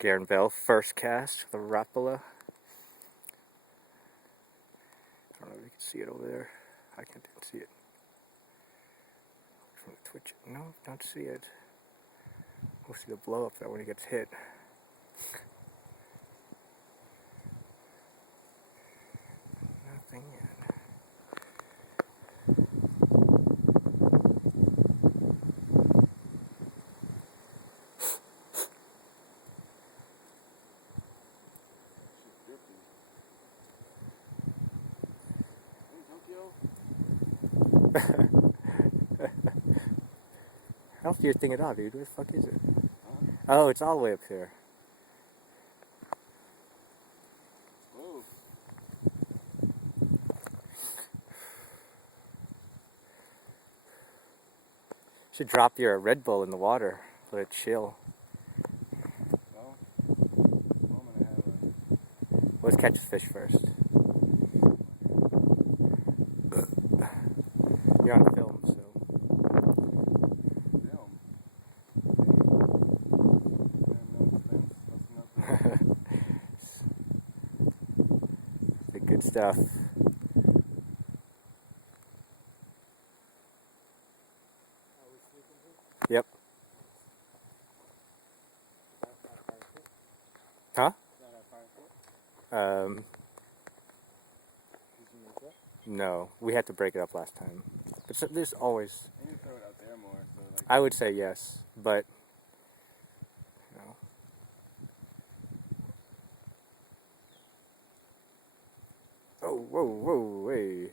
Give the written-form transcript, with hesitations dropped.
Garren first cast, the Rapala. I don't know if you can see it over there. I can't see it. From the Twitch. No, don't see it. We'll see the blow up that when it gets hit. Nothing yet. I don't see your thing at all, dude. Where the fuck is it? Oh, it's all the way up here. Whoa. Should drop your Red Bull in the water. Let it chill. Well, I'm gonna have a... Let's catch the fish first. You're on film, so. The good stuff. Yep. Huh? No, we had to break it up last time. But so, there's always. You need to throw it out there more. So like... I would say yes, but. You know. Oh, whoa, whoa, hey.